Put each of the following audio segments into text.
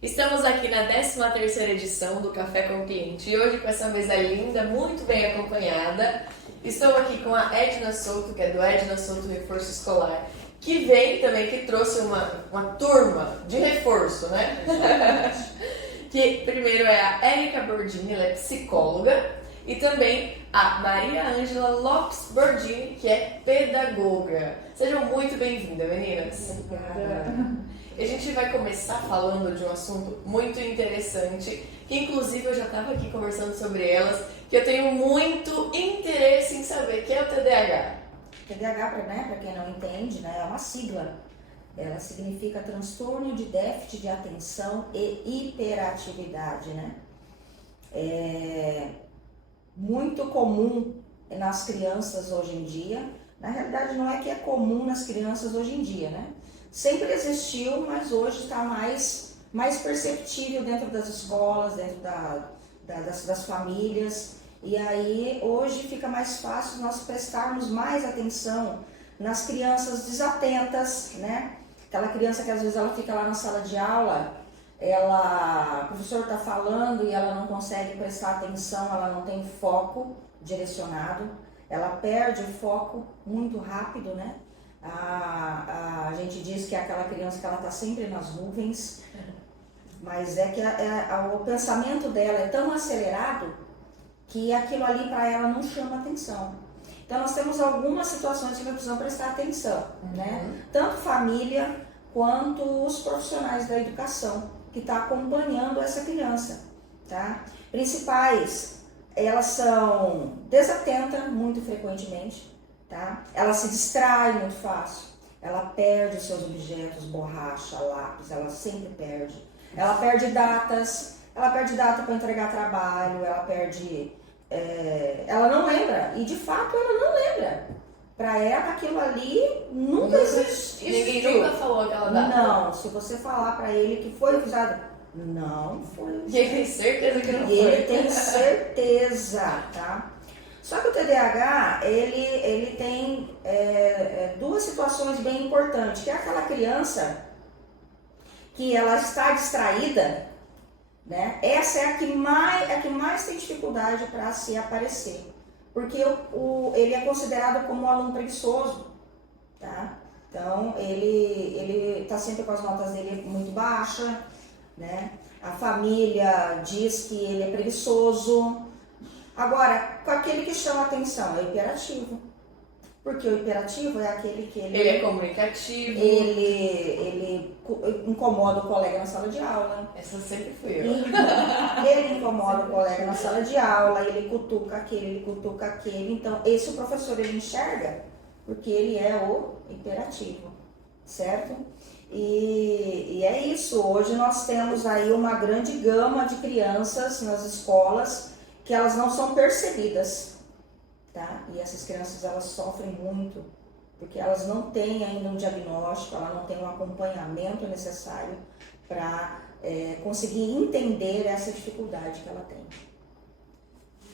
Estamos aqui na 13ª edição do Café com o Cliente e hoje com essa mesa linda, muito bem acompanhada. Estou aqui com a Edna Souto, que é do Edna Souto Reforço Escolar, que vem também, que trouxe uma turma de reforço, né? Que primeiro é a Érica Bordini, ela é psicóloga, e também a Maria Ângela Lopes Bordini, que é pedagoga. Sejam muito bem-vindas, meninas. Obrigada. E a gente vai começar falando de um assunto muito interessante, que inclusive eu já estava aqui conversando sobre elas, que eu tenho muito interesse em saber, que é o TDAH. TDAH, para quem não entende, né, é uma sigla. Ela significa transtorno de déficit de atenção e hiperatividade, né? É muito comum nas crianças hoje em dia. Na realidade, não é que é comum nas crianças hoje em dia, né? Sempre existiu, mas hoje está mais perceptível dentro das escolas, dentro das famílias. E aí, hoje fica mais fácil nós prestarmos mais atenção nas crianças desatentas, né? Aquela criança que às vezes ela fica lá na sala de aula, o professor está falando e ela não consegue prestar atenção, ela não tem foco direcionado, ela perde o foco muito rápido, né? A gente diz que é aquela criança que ela está sempre nas nuvens, mas é que o pensamento dela é tão acelerado que aquilo ali para ela não chama atenção. Então nós temos algumas situações que nós precisamos prestar atenção, né? Tanto família quanto os profissionais da educação que estão acompanhando essa criança, tá? Principais, elas são desatentas muito frequentemente, tá? Ela se distrai muito fácil, ela perde os seus objetos, borracha, lápis, ela sempre perde. Ela perde datas, para entregar trabalho, ela não lembra, e de fato ela não lembra. Para ela aquilo ali nunca existiu. Ninguém nunca falou aquela data. Não, se você falar para ele que foi usado, não foi. E ele tem certeza que não foi. E ele tem certeza, tá? Só que o TDAH, ele tem duas situações bem importantes, que é aquela criança que ela está distraída, né? Essa é a que mais tem dificuldade para se aparecer, porque ele é considerado como um aluno preguiçoso, tá? Então, ele está sempre com as notas dele muito baixas, né? A família diz que ele é preguiçoso. Agora, com aquele que chama atenção, é o hiperativo. Porque o hiperativo é aquele que ele é comunicativo. Ele incomoda o colega na sala de aula. Essa sempre fui eu. Ele incomoda o colega na sala de aula, ele cutuca aquele. Então, esse o professor ele enxerga porque ele é o hiperativo, certo? E é isso. Hoje nós temos aí uma grande gama de crianças nas escolas que elas não são percebidas, tá? E essas crianças elas sofrem muito, porque elas não têm ainda um diagnóstico, elas não têm um acompanhamento necessário para conseguir entender essa dificuldade que ela tem.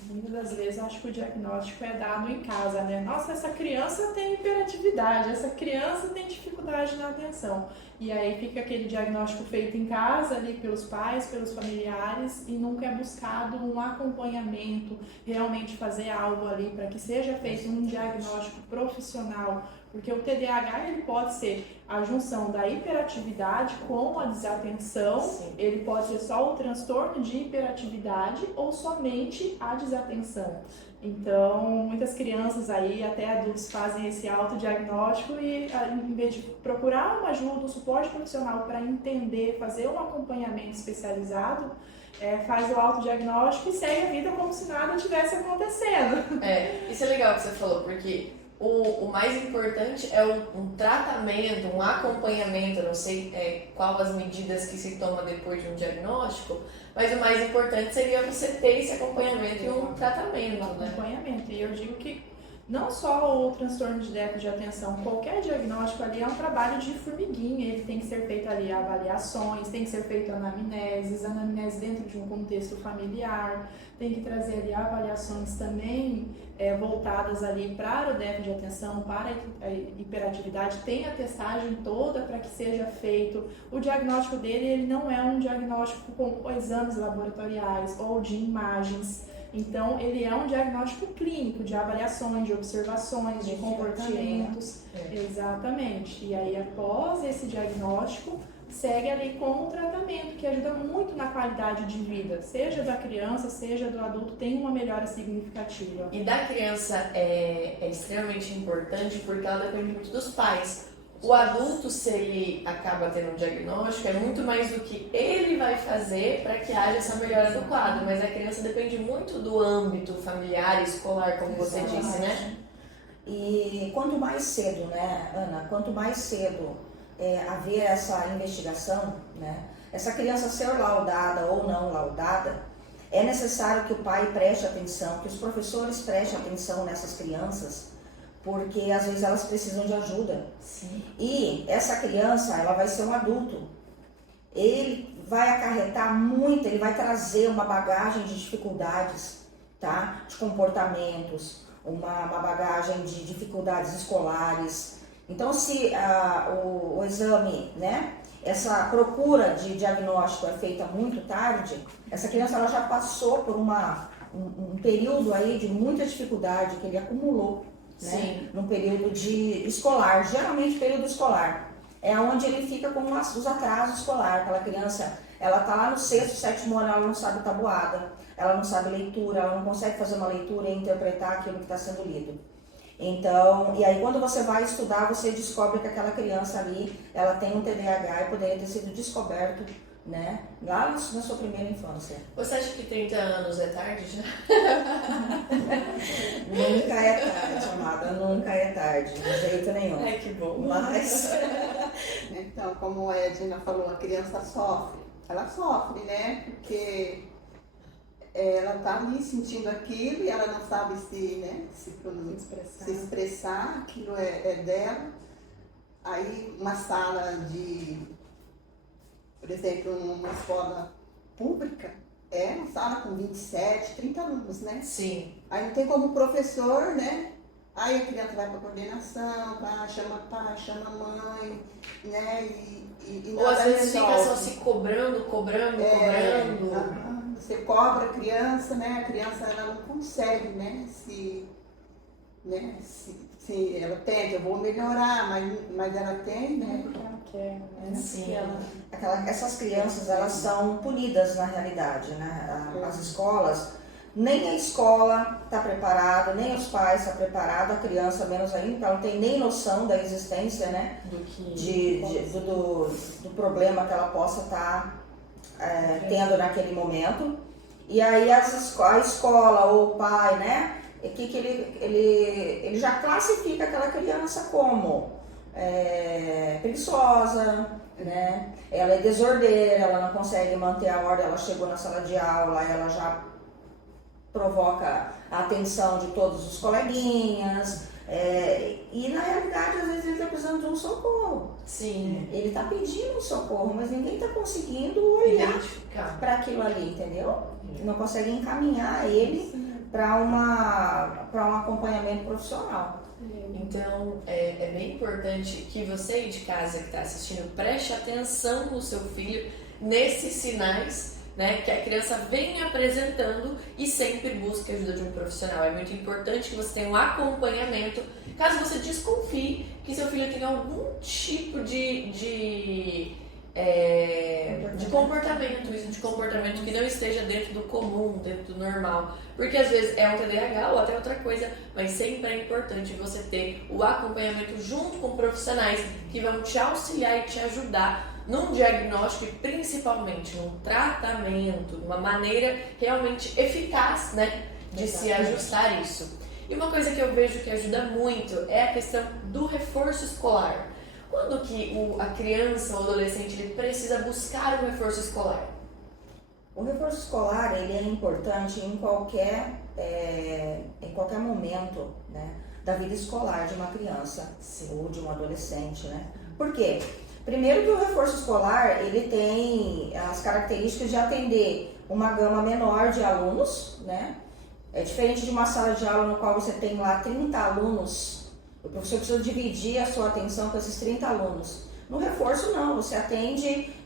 Muitas das vezes eu acho que o diagnóstico é dado em casa, né? Nossa, essa criança tem hiperatividade, essa criança tem dificuldade na atenção. E aí fica aquele diagnóstico feito em casa ali pelos pais, pelos familiares, e nunca é buscado um acompanhamento, realmente fazer algo ali para que seja feito um diagnóstico profissional. Porque o TDAH ele pode ser a junção da hiperatividade com a desatenção. Sim. Ele pode ser só o transtorno de hiperatividade ou somente a desatenção. Então, muitas crianças aí, até adultos, fazem esse autodiagnóstico e, em vez de procurar uma ajuda, um suporte profissional para entender, fazer um acompanhamento especializado, faz o autodiagnóstico e segue a vida como se nada tivesse acontecendo. Isso é legal que você falou, porque o mais importante é um tratamento, um acompanhamento. Eu não sei qual as medidas que se toma depois de um diagnóstico, mas o mais importante seria você ter esse acompanhamento e um tratamento, né? Acompanhamento. E eu digo que Não só o transtorno de déficit de atenção, qualquer diagnóstico ali é um trabalho de formiguinha, ele tem que ser feito ali avaliações, tem que ser feito anamnese dentro de um contexto familiar, tem que trazer ali avaliações também voltadas ali para o déficit de atenção, para a hiperatividade, tem a testagem toda para que seja feito. O diagnóstico dele, ele não é um diagnóstico com exames laboratoriais ou de imagens. Então, ele é um diagnóstico clínico, de avaliações, de observações, de comportamentos. Exatamente. E aí, após esse diagnóstico, segue ali com o tratamento, que ajuda muito na qualidade de vida, seja da criança, seja do adulto, tem uma melhora significativa. E da criança é extremamente importante porque ela depende muito dos pais. O adulto, se ele acaba tendo um diagnóstico, é muito mais do que ele vai fazer para que haja essa melhora do quadro, mas a criança depende muito do âmbito familiar e escolar, como você disse, né? E quanto mais cedo, né, Ana, quanto mais cedo haver essa investigação, né, essa criança ser laudada ou não laudada, é necessário que o pai preste atenção, que os professores prestem atenção nessas crianças, porque às vezes elas precisam de ajuda. Sim. E essa criança, ela vai ser um adulto. Ele vai acarretar muito, ele vai trazer uma bagagem de dificuldades, tá? De comportamentos, uma bagagem de dificuldades escolares. Então, se o exame, né, essa procura de diagnóstico é feita muito tarde, essa criança ela já passou por um período aí de muita dificuldade que ele acumulou. Né? No período escolar, geralmente período escolar, é onde ele fica com os atrasos escolares. Aquela criança, ela está lá no 6º, 7º ano, ela não sabe tabuada, ela não sabe leitura, ela não consegue fazer uma leitura e interpretar aquilo que está sendo lido. Então, e aí quando você vai estudar, você descobre que aquela criança ali, ela tem um TDAH e poderia ter sido descoberto, né, lá na sua primeira infância. Você acha que 30 anos é tarde já? Nunca é tarde, amada, nunca é tarde, de jeito nenhum. Ai, que bom. Mas... Então, como a Edna falou, a criança sofre. Ela sofre, né? Porque ela tá ali sentindo aquilo e ela não sabe se expressar, aquilo é dela. Aí uma sala por exemplo, uma escola pública, é uma sala com 27, 30 alunos, né? Sim. Aí não tem como o professor, né? Aí a criança vai para coordenação, chama pai, chama mãe, né? E ou às vezes fica resolve. só se cobrando. Você cobra a criança, né? A criança ela não consegue, né? Se ela tenta, eu vou melhorar, mas ela tem, né? Porque ela quer, né? Sim. Essas crianças, elas são punidas na realidade, né? As escolas, nem a escola está preparada, nem os pais estão preparados, a criança menos ainda, porque ela não tem nem noção da existência, né? Do problema que ela possa estar tendo naquele momento. E aí a escola ou o pai, né? Que ele já classifica aquela criança como preguiçosa, né? Ela é desordeira, ela não consegue manter a ordem, ela chegou na sala de aula, ela já provoca a atenção de todos os coleguinhas, e na realidade às vezes ele está precisando de um socorro. Sim. Ele está pedindo um socorro, mas ninguém está conseguindo olhar para aquilo ali, entendeu? Não consegue encaminhar ele para um acompanhamento profissional. Então, é bem importante que você aí de casa que está assistindo preste atenção no seu filho, nesses sinais, né, que a criança vem apresentando e sempre busque a ajuda de um profissional. É muito importante que você tenha um acompanhamento, caso você desconfie que seu filho tenha algum tipo de comportamento que não esteja dentro do comum, dentro do normal, porque às vezes é um TDAH ou até outra coisa, mas sempre é importante você ter o acompanhamento junto com profissionais que vão te auxiliar e te ajudar num diagnóstico e principalmente num tratamento, uma maneira realmente eficaz, né, de se ajustar isso. E uma coisa que eu vejo que ajuda muito é a questão do reforço escolar. Quando que a criança ou adolescente ele precisa buscar um reforço escolar? O reforço escolar ele é importante em qualquer momento, né? da vida escolar de uma criança Sim. ou de um adolescente, né? Por quê? Primeiro que o reforço escolar, ele tem as características de atender uma gama menor de alunos, né? É diferente de uma sala de aula no qual você tem lá 30 alunos, o professor precisa dividir a sua atenção com esses 30 alunos. No reforço não,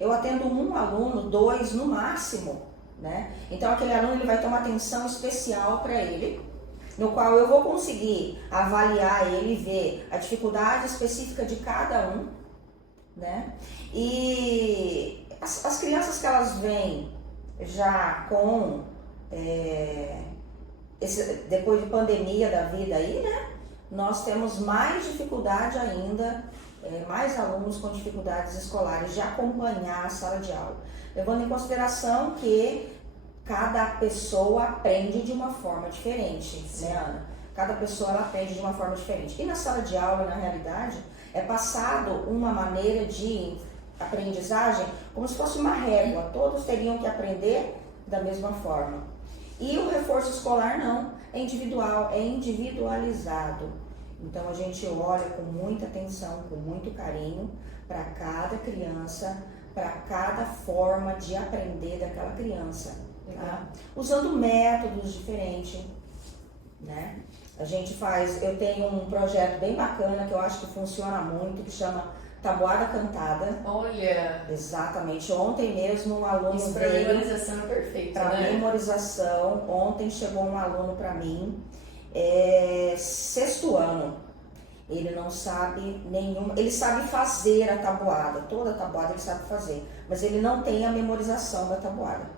eu atendo um aluno, 2 no máximo, né? Então aquele aluno ele vai ter uma atenção especial para ele, no qual eu vou conseguir avaliar ele e ver a dificuldade específica de cada um, né? E as crianças que elas vêm já com depois de pandemia da vida aí, né? Nós temos mais dificuldade ainda, mais alunos com dificuldades escolares de acompanhar a sala de aula, levando em consideração que cada pessoa aprende de uma forma diferente, né, Ana? Cada pessoa ela aprende de uma forma diferente. E na sala de aula, na realidade, é passado uma maneira de aprendizagem como se fosse uma régua. Todos teriam que aprender da mesma forma. E o reforço escolar não, é individual, é individualizado. Então a gente olha com muita atenção, com muito carinho para cada criança, para cada forma de aprender daquela criança, tá? Usando métodos diferentes, né? Eu tenho um projeto bem bacana que eu acho que funciona muito, que chama Tabuada Cantada. Olha! Exatamente. Ontem mesmo um aluno Isso para veio... memorização é perfeito, Para né? memorização, ontem chegou um aluno para mim, 6º ano. Ele não sabe ele sabe fazer a tabuada, toda a tabuada ele sabe fazer, mas ele não tem a memorização da tabuada.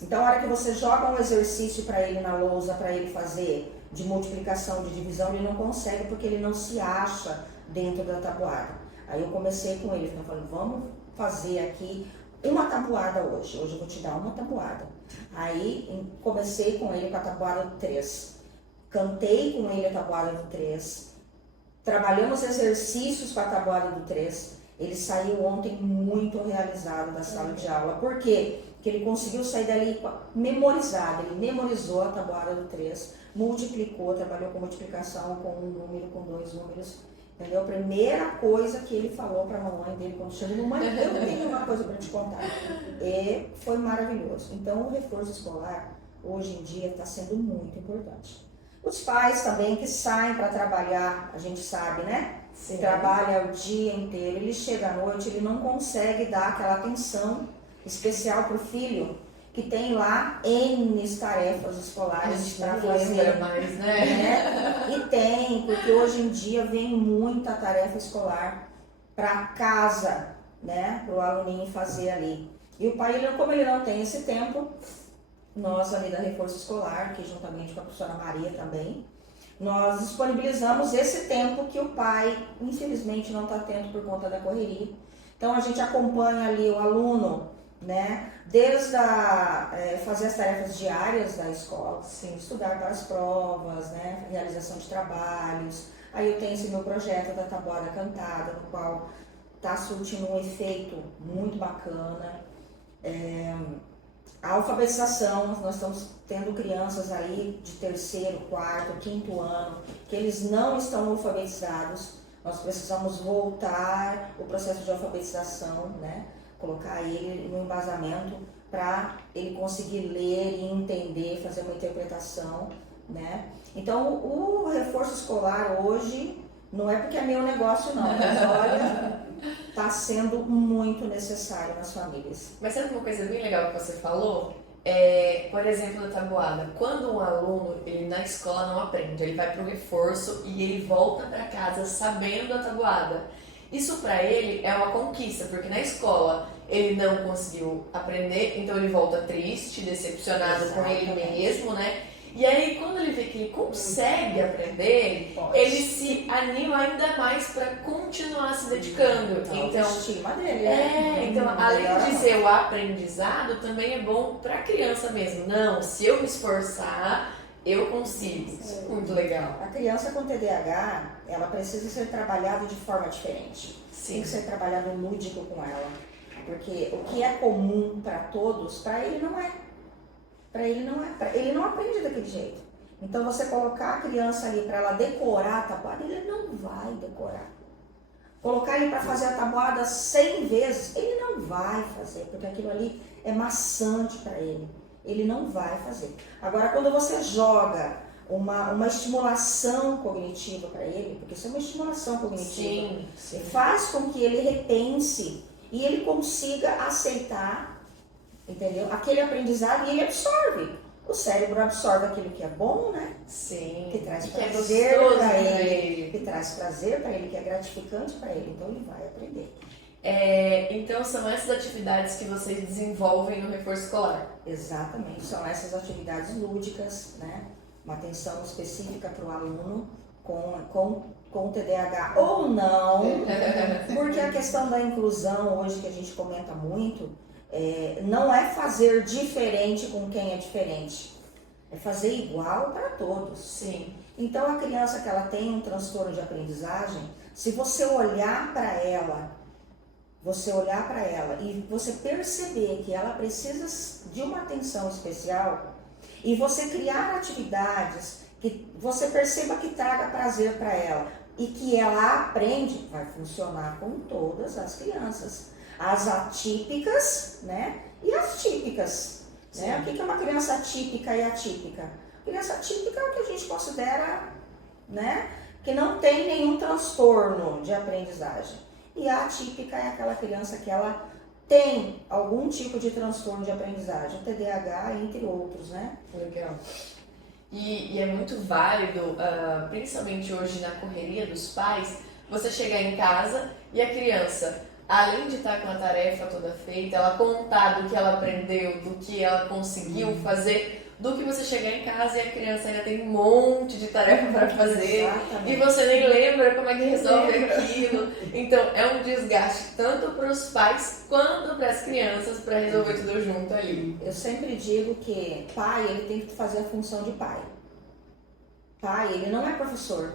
Então, a hora que você joga um exercício para ele na lousa, para ele fazer de multiplicação, de divisão, ele não consegue porque ele não se acha dentro da tabuada. Aí eu comecei com ele, falando, vamos fazer aqui uma tabuada hoje. Hoje eu vou te dar uma tabuada. Aí comecei com ele com a tabuada do 3. Cantei com ele a tabuada do 3. Trabalhamos exercícios para a tabuada do 3. Ele saiu ontem muito realizado da sala de aula. Por quê? Porque ele conseguiu sair dali memorizado. Ele memorizou a tabuada do 3, multiplicou, trabalhou com multiplicação, com um número, com 2 números. Entendeu? A primeira coisa que ele falou para a mamãe dele quando chegou, mamãe, eu tenho uma coisa para te contar. E foi maravilhoso. Então, o reforço escolar, hoje em dia, está sendo muito importante. Os pais também que saem para trabalhar, a gente sabe, né? Sim. Trabalha o dia inteiro, ele chega à noite, ele não consegue dar aquela atenção especial para o filho, que tem lá N tarefas escolares para fazer. Mais, né? E tem, porque hoje em dia vem muita tarefa escolar para casa, né? Para o aluninho fazer ali. E o pai, como ele não tem esse tempo, nós ali da Reforço Escolar, que juntamente com a professora Maria também, nós disponibilizamos esse tempo que o pai, infelizmente, não está tendo por conta da correria. Então a gente acompanha ali o aluno, né? Desde fazer as tarefas diárias da escola, Sim. Estudar para as provas, né? Realização de trabalhos. Aí eu tenho esse meu projeto da Tabuada Cantada, no qual está surtindo um efeito muito bacana. A alfabetização, nós estamos tendo crianças aí de 3º, 4º, 5º ano, que eles não estão alfabetizados. Nós precisamos voltar o processo de alfabetização, né? Colocar ele no embasamento para ele conseguir ler e entender, fazer uma interpretação, né? Então, o reforço escolar hoje não é porque é meu negócio não, mas olha, está sendo muito necessário nas famílias. Mas sabe uma coisa bem legal que você falou? Por exemplo, da tabuada. Quando um aluno, ele na escola não aprende, ele vai para o reforço e ele volta para casa sabendo a tabuada. Isso para ele é uma conquista, porque na escola ele não conseguiu aprender, então ele volta triste, decepcionado com ele mesmo, né? E aí, quando ele vê que ele consegue aprender, ele se anima ainda mais para continuar se dedicando. Então, estima dele, né? então, além de ser o aprendizado, também é bom para a criança mesmo. Não, se eu me esforçar, eu consigo. Muito legal. A criança com TDAH, ela precisa ser trabalhada de forma diferente. Sim. Tem que ser trabalhado lúdico com ela. Porque o que é comum para todos, para ele não é. Para ele não é. Ele não aprende daquele jeito. Então você colocar a criança ali para ela decorar a tabuada, ele não vai decorar. Colocar ele para fazer a tabuada 100 vezes, ele não vai fazer, porque aquilo ali é maçante para ele. Ele não vai fazer. Agora, quando você joga uma estimulação cognitiva para ele, porque isso é uma estimulação cognitiva, Sim. faz com que ele repense e ele consiga aceitar, entendeu? Aquele aprendizado e ele absorve. O cérebro absorve aquilo que é bom, né? Sim. Que traz E que é prazer gostoso para pra ele, que traz prazer para ele, que é gratificante para ele. Então ele vai aprender. Então são essas atividades que vocês desenvolvem no reforço escolar. Exatamente, são essas atividades lúdicas, né? Uma atenção específica para o aluno com TDAH ou não, porque a questão da inclusão hoje que a gente comenta muito, não é fazer diferente com quem é diferente, é fazer igual para todos. Sim. Então a criança que ela tem um transtorno de aprendizagem, se você olhar para ela e você perceber que ela precisa de uma atenção especial e você criar atividades que você perceba que traga prazer para ela e que ela aprende, vai funcionar com todas as crianças. As atípicas, né? E as típicas. Né? O que é uma criança atípica e atípica? Criança atípica é o que a gente considera, né? Que não tem nenhum transtorno de aprendizagem. E a atípica é aquela criança que ela tem algum tipo de transtorno de aprendizagem, TDAH, entre outros, né? Legal. E é muito válido, principalmente hoje na correria dos pais, você chegar em casa e a criança, além de estar com a tarefa toda feita, ela contar do que ela aprendeu, do que ela conseguiu fazer, do que você chegar em casa e a criança ainda tem um monte de tarefa para fazer. Exatamente. E você nem lembra como é que resolve aquilo. Então é um desgaste tanto para os pais quanto para as crianças para resolver tudo junto ali. Eu sempre digo que pai, ele tem que fazer a função de pai. Pai, ele não é professor.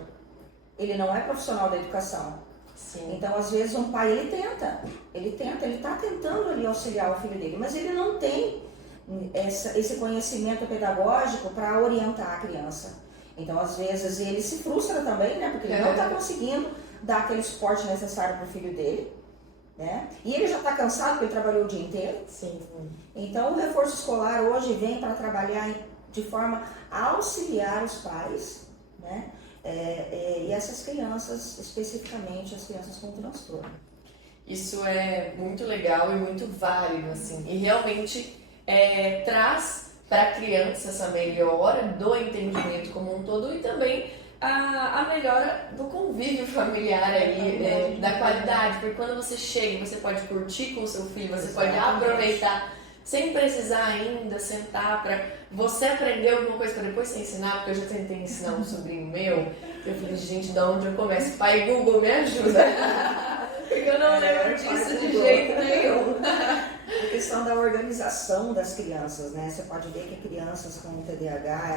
Ele não é profissional da educação. Sim. Então, às vezes, um pai, ele está tentando ali auxiliar o filho dele, mas ele não tem esse conhecimento pedagógico para orientar a criança. Então, às vezes, ele se frustra também, né? Porque ele não está conseguindo dar aquele suporte necessário para o filho dele, né? E ele já está cansado porque ele trabalhou o dia inteiro. Sim. Então, o reforço escolar hoje vem para trabalhar de forma a auxiliar os pais, né? E essas crianças, especificamente as crianças com transtorno. Isso é muito legal e muito válido, assim. E realmente traz para a criança essa melhora do entendimento como um todo e também a melhora do convívio familiar aí, da qualidade. Porque quando você chega, você pode curtir com o seu filho, você pode aproveitar sem precisar ainda sentar para você aprender alguma coisa para depois você ensinar, porque eu já tentei ensinar um sobrinho meu, eu falei, gente, de onde eu começo? Pai Google, me ajuda. Porque eu não lembro disso de jeito nenhum. A questão da organização das crianças, né? Você pode ver que crianças com TDAH,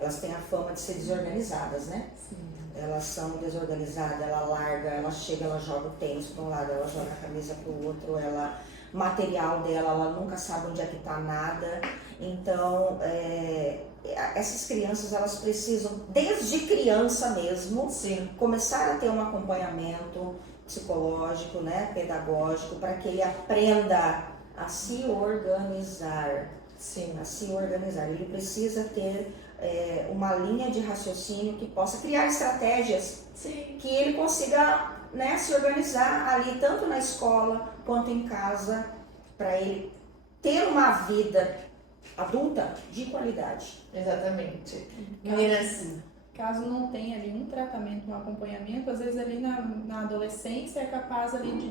elas têm a fama de ser desorganizadas, né? Sim. Elas são desorganizadas, ela larga, ela chega, ela joga o tênis para um lado, ela joga a camisa para o outro, material dela, ela nunca sabe onde é que está nada. Então, essas crianças, elas precisam, desde criança mesmo, Sim. começar a ter um acompanhamento psicológico, né, pedagógico, para que ele aprenda a se organizar. Sim. A se organizar. Ele precisa ter uma linha de raciocínio que possa criar estratégias. Sim. Que ele consiga, né, se organizar ali, tanto na escola quanto em casa, para ele ter uma vida adulta de qualidade. Exatamente. Meninas, Caso não tenha ali um tratamento, um acompanhamento, às vezes ali na adolescência é capaz ali de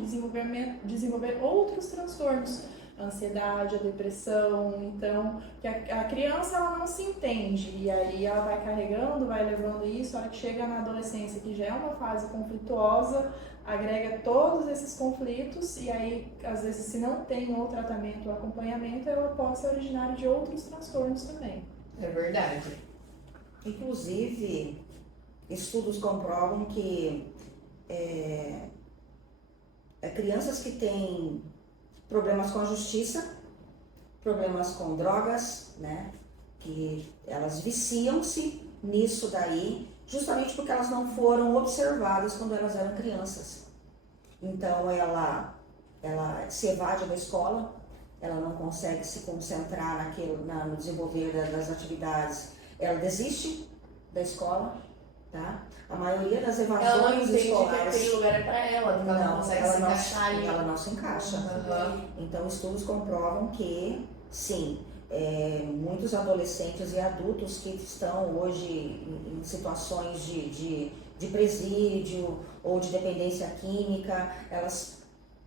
desenvolver outros transtornos, a ansiedade, a depressão, então que a criança ela não se entende e aí ela vai carregando, vai levando isso, a hora que chega na adolescência, que já é uma fase conflituosa, agrega todos esses conflitos e aí às vezes se não tem o tratamento, o acompanhamento, ela pode ser originária de outros transtornos também. é verdade. Inclusive, estudos comprovam que crianças que têm problemas com a justiça, problemas com drogas, né, que elas viciam-se nisso daí, justamente porque elas não foram observadas quando elas eram crianças. Então ela se evade da escola, ela não consegue se concentrar no desenvolver das atividades, ela desiste da escola, tá? A maioria das Ela não evasões entende que escolares... aquele lugar é pra ela, porque ela não consegue se encaixar ali. Ela não se encaixa. Uhum. Então, estudos comprovam que, sim, muitos adolescentes e adultos que estão hoje em situações de presídio ou de dependência química, elas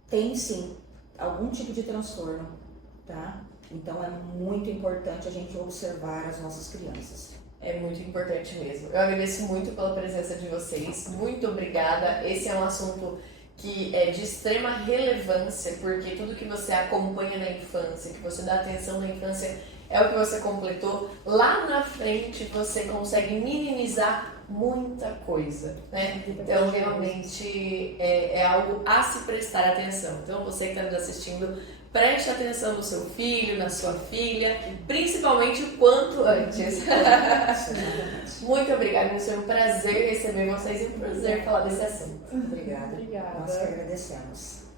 têm, sim, algum tipo de transtorno, tá? Então, é muito importante a gente observar as nossas crianças. É muito importante mesmo. Eu agradeço muito pela presença de vocês. Muito obrigada. Esse é um assunto que é de extrema relevância, porque tudo que você acompanha na infância, que você dá atenção na infância, é o que você completou. Lá na frente você consegue minimizar muita coisa, né? Então realmente é algo a se prestar atenção. Então você que está nos assistindo, preste atenção no seu filho, na sua filha, principalmente o quanto antes. Muito obrigada, foi um prazer receber vocês e um prazer falar desse assunto. Obrigada. Obrigada. Nós que agradecemos.